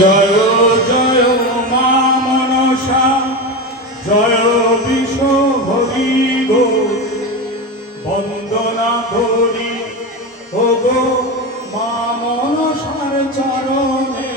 জয় জয় মা মনসা, জয় বিষ্ণু হরি গো, বন্দনা করি ও গো মা মনসার চরণে।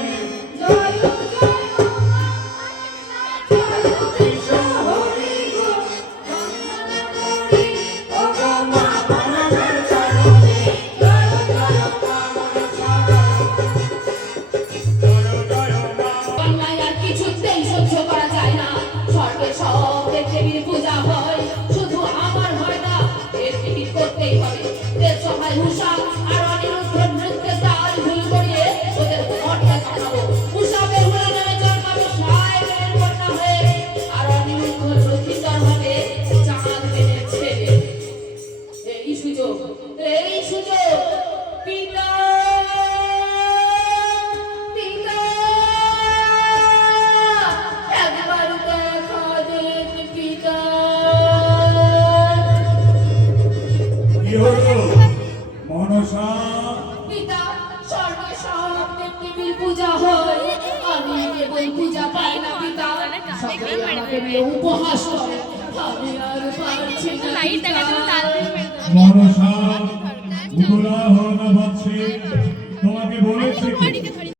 মনসা